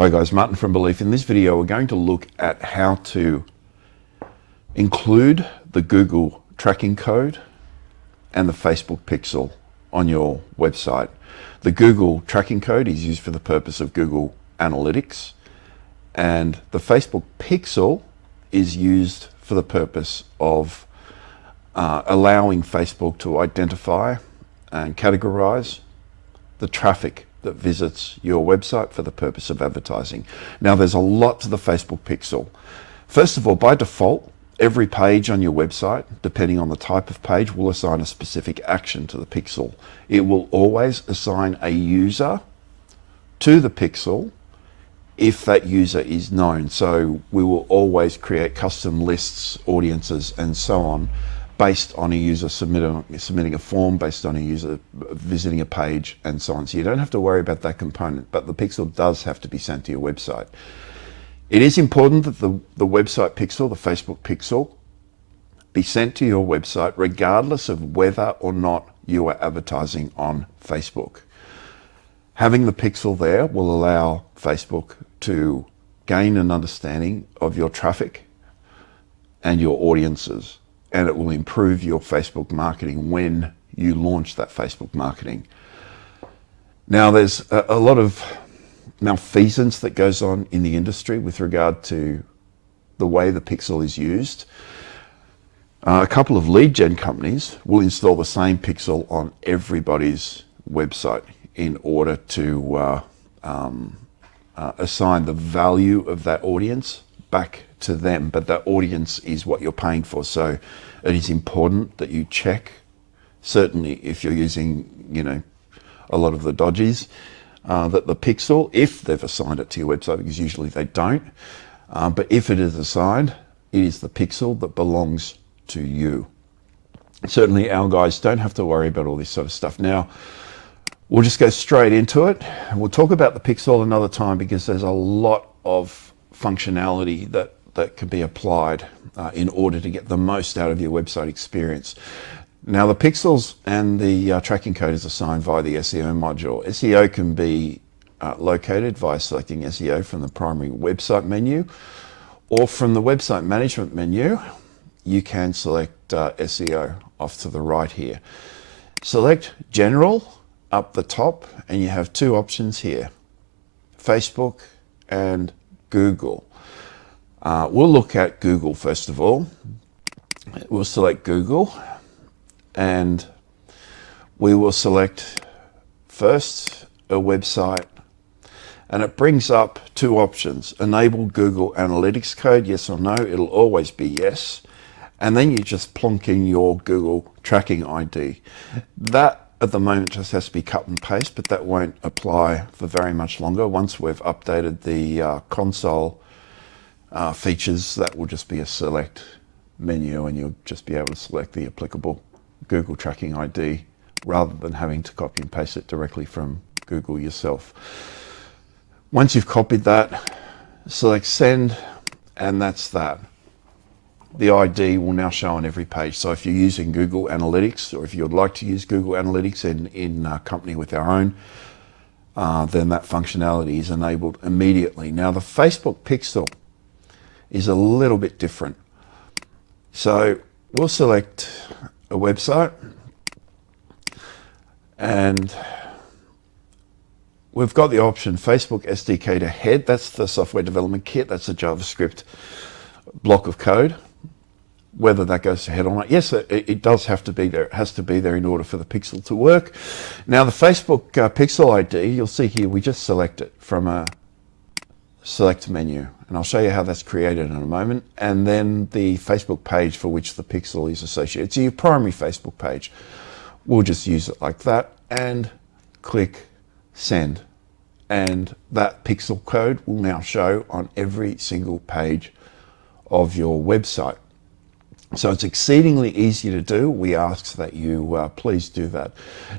Hi guys, Martin from Belief. In this video we're going to look at how to include the Google tracking code and the Facebook pixel on your website. The Google tracking code is used for the purpose of Google Analytics, and the Facebook pixel is used for the purpose of allowing Facebook to identify and categorize the traffic that visits your website for the purpose of advertising. Now, there's a lot to the Facebook pixel. First of all, by default, every page on your website, depending on the type of page, will assign a specific action to the pixel. It will always assign a user to the pixel if that user is known. So we will always create custom lists, audiences, and so on, based on a user submitting a form, based on a user visiting a page, and so on. So you don't have to worry about that component, but the pixel does have to be sent to your website. It is important that the website pixel, the Facebook pixel, be sent to your website regardless of whether or not you are advertising on Facebook. Having the pixel there will allow Facebook to gain an understanding of your traffic and your audiences, and it will improve your Facebook marketing when you launch that Facebook marketing. Now, there's a lot of malfeasance that goes on in the industry with regard to the way the pixel is used. A couple of lead gen companies will install the same pixel on everybody's website in order to assign the value of that audience back to them, but that audience is what you're paying for. So it is important that you check, certainly if you're using, a lot of the dodgies, that the pixel, if they've assigned it to your website, because usually they don't, but if it is assigned, it is the pixel that belongs to you. Certainly our guys don't have to worry about all this sort of stuff. Now, we'll just go straight into it. We'll talk about the pixel another time because there's a lot of functionality that can be applied in order to get the most out of your website experience. Now, the pixels and the tracking code is assigned via the SEO module. SEO can be located via selecting SEO from the primary website menu, or from the website management menu, you can select SEO off to the right here. Select General up the top, and you have two options here, Facebook and Google. We'll look at Google first of all. We'll select Google, and we will select first a website, and it brings up two options: enable Google Analytics code, yes or no. It'll always be yes, and then you just plonk in your Google tracking ID. That at the moment just has to be cut and paste, but that won't apply for very much longer. Once we've updated the console features, that will just be a select menu, and you'll just be able to select the applicable Google tracking ID rather than having to copy and paste it directly from Google yourself. Once you've copied that, select send, and that's that. The ID will now show on every page. So if you're using Google Analytics, or if you'd like to use Google Analytics in company with our own, then that functionality is enabled immediately. Now, the Facebook pixel is a little bit different. So we'll select a website, and we've got the option Facebook SDK to head. That's the software development kit. That's a JavaScript block of code. Whether that goes to head or not, yes, it does have to be there. It has to be there in order for the pixel to work. Now, the Facebook pixel ID, you'll see here, we just select it from a select menu, and I'll show you how that's created in a moment. And then the Facebook page for which the pixel is associated, so your primary Facebook page, we'll just use it like that and click send, and that pixel code will now show on every single page of your website. So it's exceedingly easy to do. We ask that you please do that.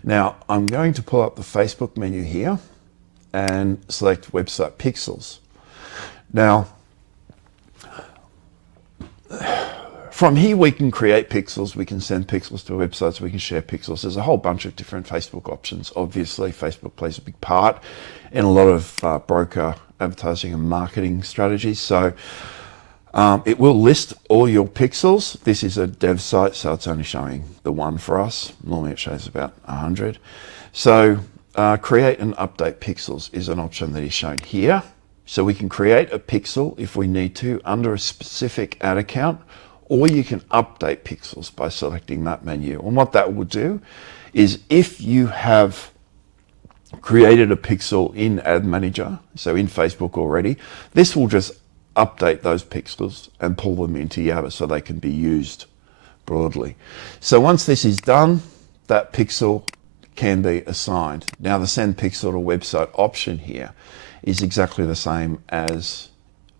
Now, I'm going to pull up the Facebook menu here and select website pixels. Now, From here, we can create pixels, we can send pixels to websites, we can share pixels. There's a whole bunch of different Facebook options. Obviously, Facebook plays a big part in a lot of broker advertising and marketing strategies. So it will list all your pixels. This is a dev site, so it's only showing the one for us. Normally it shows about 100. So create and update pixels is an option that is shown here. So we can create a pixel if we need to under a specific ad account, or you can update pixels by selecting that menu. And what that will do is if you have created a pixel in Ad Manager, so in Facebook already, this will just update those pixels and pull them into Yabber so they can be used broadly. So once this is done, that pixel can be assigned. Now the send pixel to website option here is exactly the same as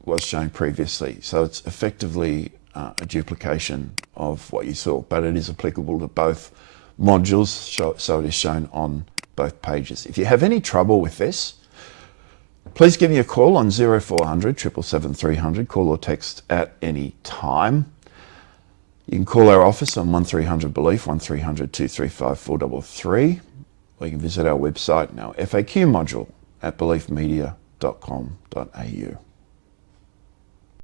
was shown previously. So it's effectively a duplication of what you saw, but it is applicable to both modules, so it is shown on both pages. If you have any trouble with this, please give me a call on 0400 777 300, call or text at any time. You can call our office on 1300 Belief, 1300 235 433, or you can visit our website and our FAQ module at beliefmedia.com.au.